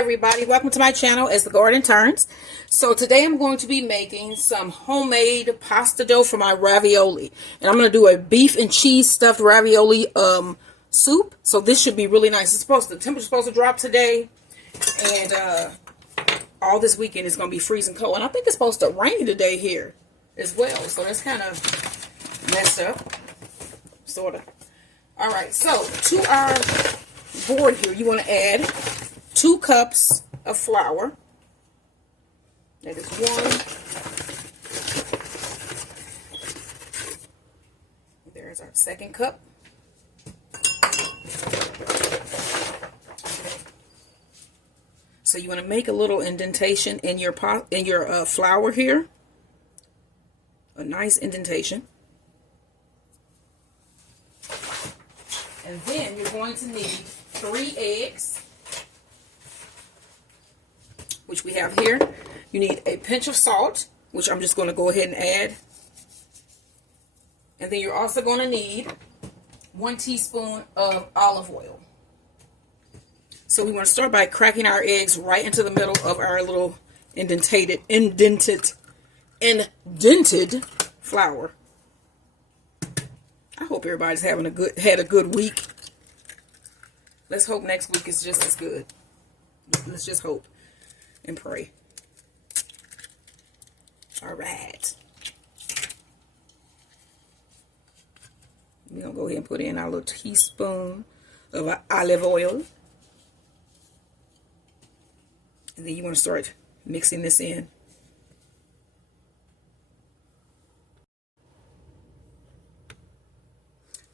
everybody, welcome to my channel as the garden turns. So today I'm going to be making some homemade pasta dough for my ravioli, and I'm going to do a beef and cheese stuffed ravioli soup. So this should be really nice. The temperature's supposed to drop today, and all this weekend is going to be freezing cold, and I think it's supposed to rain today here as well, so that's kind of messed up, sort of. All right, so to our board here, you want to add 2 cups of flour. That is 1. There's our 2nd cup. So you want to make a little indentation in your flour here. A nice indentation. And then you're going to need 3 eggs, which we have here. You need a pinch of salt, which I'm just going to go ahead and add. And then you're also going to need 1 teaspoon of olive oil. So we want to start by cracking our eggs right into the middle of our little indented flour. I hope everybody's having had a good week. Let's hope next week is just as good. Let's just hope and pray. All right. We're going to go ahead and put in our little teaspoon of olive oil. And then you want to start mixing this in.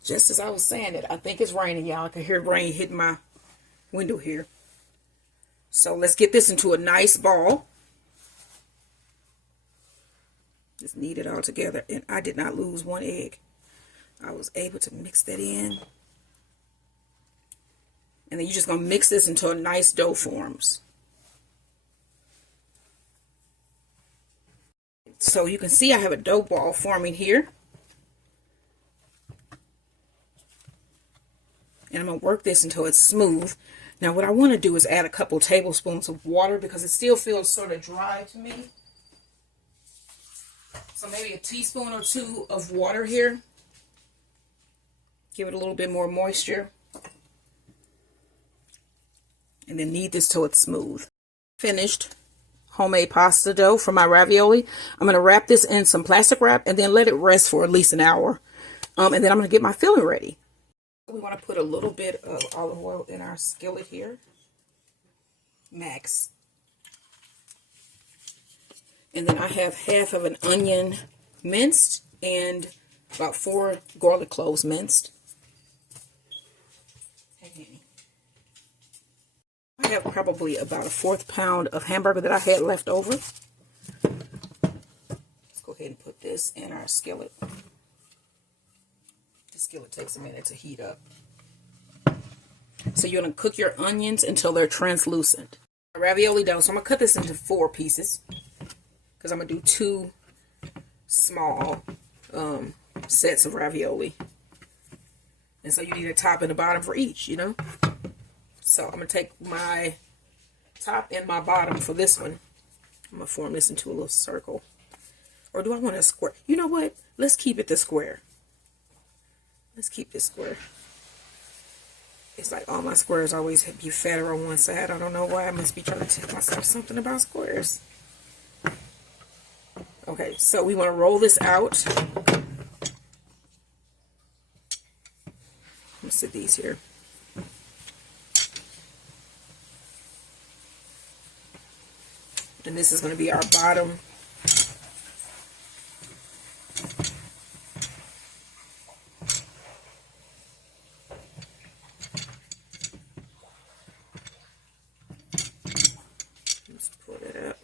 Just as I was saying it, I think it's raining, y'all. I can hear rain hitting my window here. So let's get this into a nice ball. Just knead it all together. And I did not lose 1 egg. I was able to mix that in. And then you're just going to mix this until a nice dough forms. So you can see I have a dough ball forming here. And I'm going to work this until it's smooth. Now what I want to do is add a couple tablespoons of water because it still feels sort of dry to me. So maybe a teaspoon or 2 of water here. Give it a little bit more moisture. And then knead this till it's smooth. Finished homemade pasta dough for my ravioli. I'm going to wrap this in some plastic wrap and then let it rest for at least an hour. And then I'm going to get my filling ready. We want to put a little bit of olive oil in our skillet here. Max. And then I have half of an onion minced and about 4 garlic cloves minced. I have probably about a 1/4 pound of hamburger that I had left over. Let's go ahead and put this in our skillet. The skillet takes a minute to heat up. So you're going to cook your onions until they're translucent. Ravioli dough. So I'm going to cut this into 4 pieces because I'm going to do 2 small sets of ravioli. And so you need a top and a bottom for each, you know. So I'm going to take my top and my bottom for this one. I'm going to form this into a little circle. Or do I want a square? You know what? Let's keep it the square. Let's keep this square. It's like all my squares always be fatter on one side. I don't know why. I must be trying to tell myself something about squares. Okay, so we want to roll this out. Let's sit these here. And this is going to be our bottom. Let's pull it up.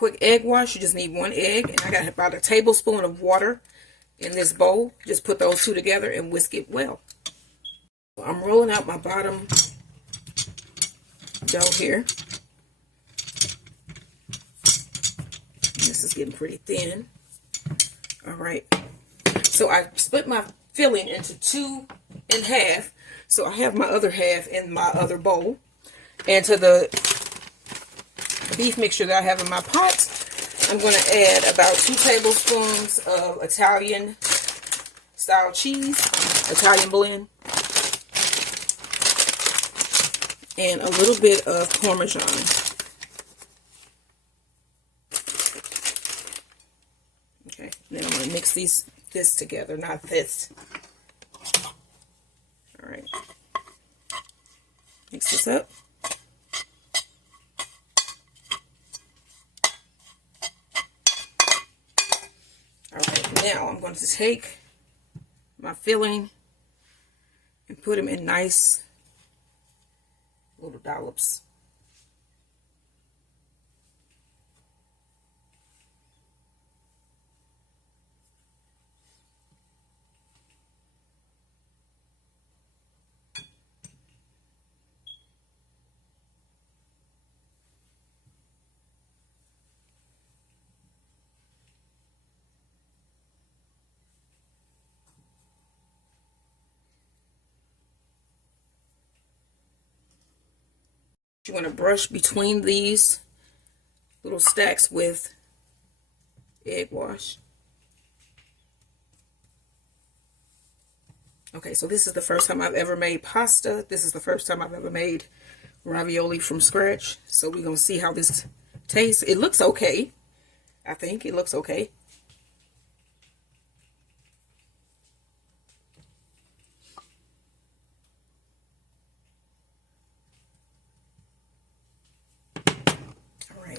quick egg wash. You just need 1 egg, and I got about a tablespoon of water in this bowl. Just put those two together and whisk it well. So I'm rolling out my bottom dough here. This is getting pretty thin. All right. So I split my filling into 2 and half. So I have my other half in my other bowl. And to the beef mixture that I have in my pot, I'm going to add about 2 tablespoons of Italian style cheese, Italian blend, and a little bit of Parmesan. Okay, then I'm going to mix this together, not this. All right, mix this up. All right, now I'm going to take my filling and put them in nice little dollops. You want to brush between these little stacks with egg wash. Okay, so this is the first time I've ever made pasta. This is the first time I've ever made ravioli from scratch. So we're going to see how this tastes. It looks okay. I think it looks okay.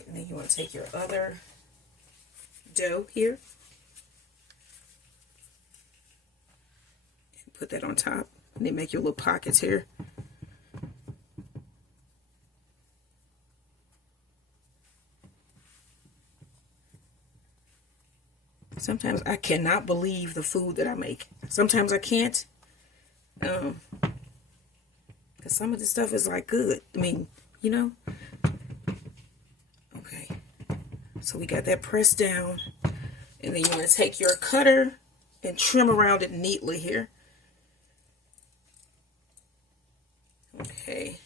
And then you want to take your other dough here and put that on top, and then make your little pockets here. Sometimes I cannot believe the food that I make. Sometimes I can't, because some of this stuff is like good. I mean, you know. Okay, so we got that pressed down, and then you want to take your cutter and trim around it neatly here. Okay.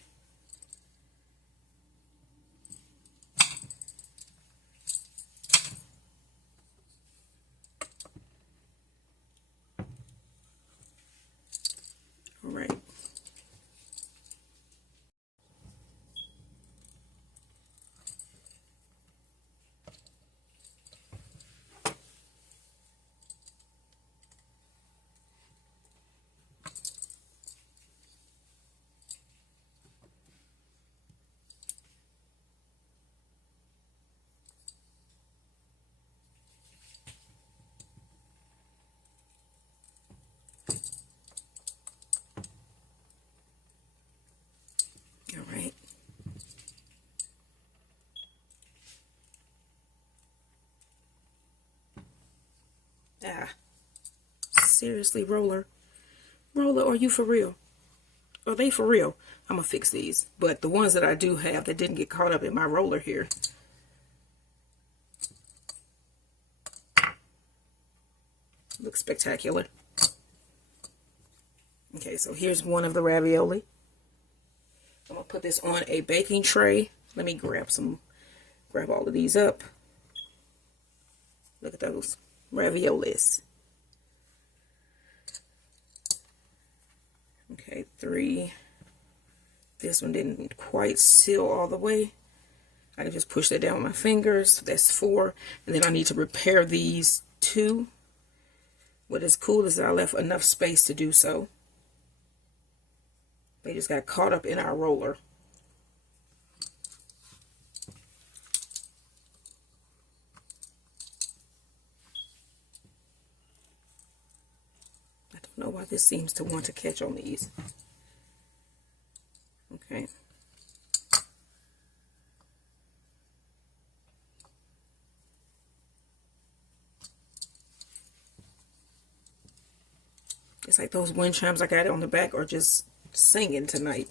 All right. Ah, seriously, roller, are you for real? Are they for real? I'm gonna fix these, but the ones that I do have that didn't get caught up in my roller here. Looks spectacular. Okay, so here's one of the ravioli. I'm gonna put this on a baking tray. Let me grab all of these up. Look at those raviolis. Okay, 3. This one didn't quite seal all the way. I can just push that down with my fingers. That's 4. And then I need to repair these 2. What is cool is that I left enough space to do so. They just got caught up in our roller. I don't know why this seems to want to catch on these. Okay. It's like those wind chimes I got on the back are just singing tonight.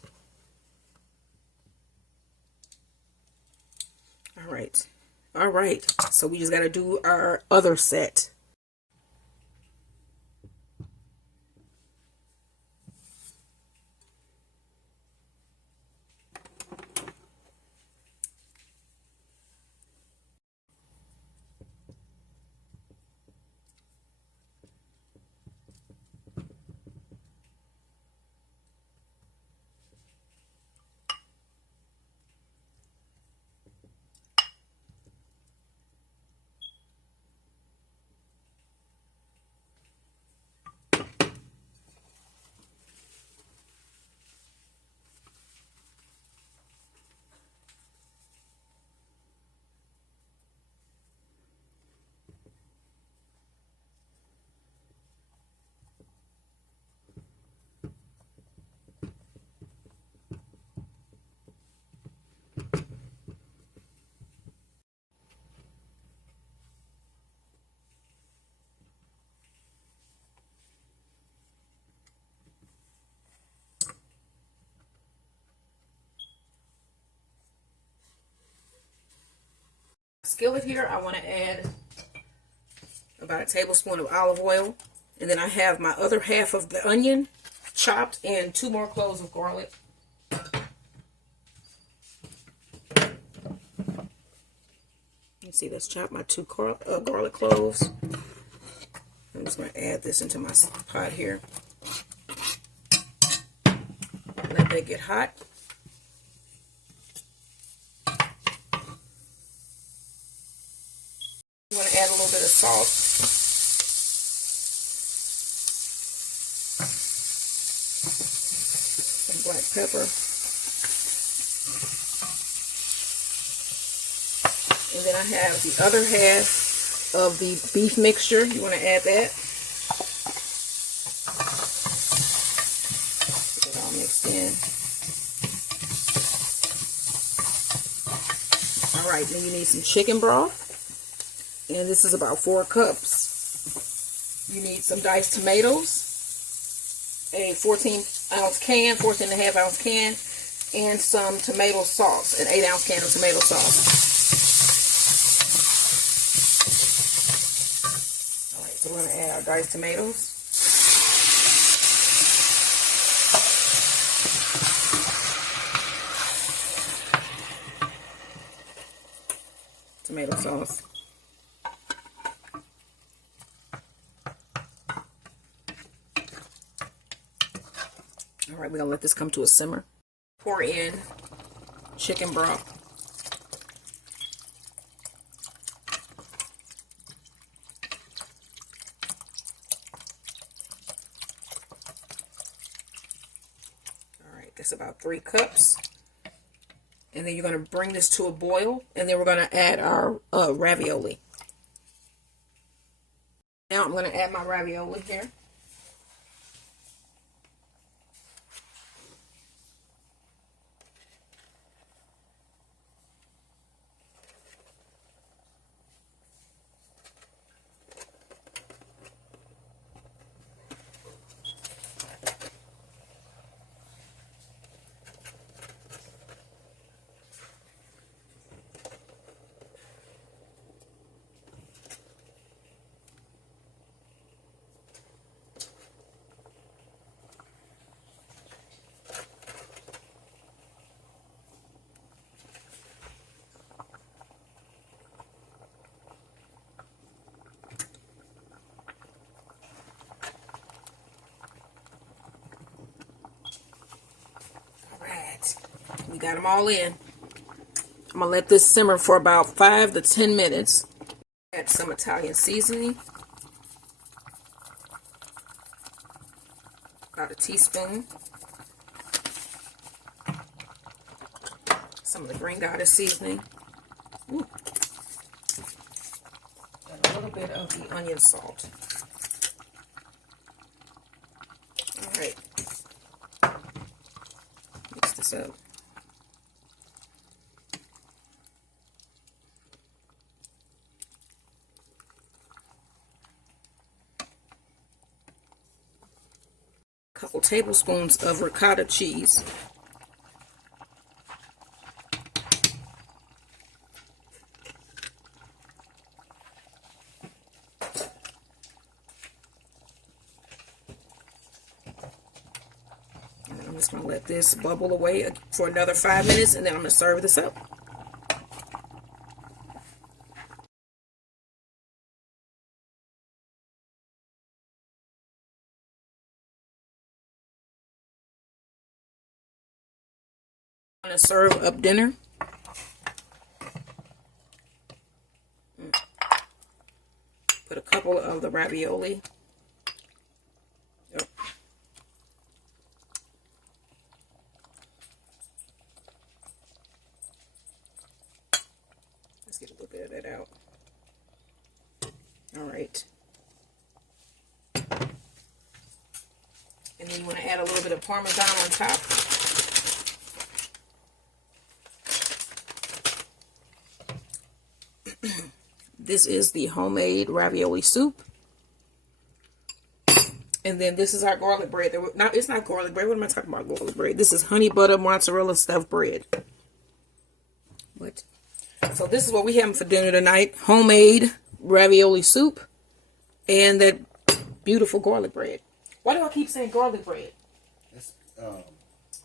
All right. All right. So we just got to do our other set. Skillet here, I want to add about a tablespoon of olive oil, and then I have my other half of the onion chopped and 2 more cloves of garlic. You see, let's chop my 2 garlic cloves. I'm just going to add this into my pot here. Let that get hot. You want to add a little bit of salt. Some black pepper. And then I have the other half of the beef mixture. You want to add that. Get it all mixed in. Alright, then you need some chicken broth. And this is about 4 cups. You need some diced tomatoes, a 14-ounce can, 14.5-ounce can, and some tomato sauce, an 8-ounce can of tomato sauce. Alright, so we're going to add our diced tomatoes. Tomato sauce. Alright, we're going to let this come to a simmer. Pour in chicken broth. Alright, that's about 3 cups. And then you're going to bring this to a boil, and then we're going to add our ravioli. Now I'm going to add my ravioli here. We got them all in. I'm going to let this simmer for about 5 to 10 minutes. Add some Italian seasoning. About a teaspoon. Some of the Green Goddess seasoning. Ooh. And a little bit of the onion salt. Alright. Mix this up. A couple tablespoons of ricotta cheese. I'm just going to let this bubble away for another 5 minutes, and then I'm going to serve this up. I'm going to serve up dinner. Put a couple of the ravioli. Yep. Let's get a little bit of that out. All right. And then you want to add a little bit of Parmesan on top. This is the homemade ravioli soup. And then this is our garlic bread. Now, it's not garlic bread. What am I talking about? Garlic bread. This is honey butter mozzarella stuffed bread. What? So this is what we having for dinner tonight. Homemade ravioli soup. And that beautiful garlic bread. Why do I keep saying garlic bread?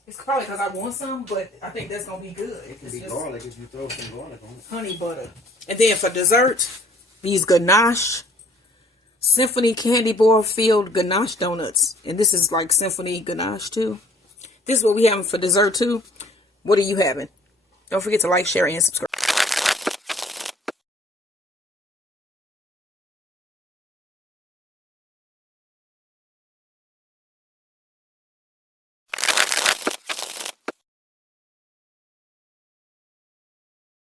It's probably because I want some, but I think that's going to be good. It can be garlic if you throw some garlic on it. Honey butter. And then for dessert, these ganache Symphony candy bar filled ganache donuts. And this is like symphony ganache too. This is what we having for dessert too. What are you having? Don't forget to like, share, and subscribe.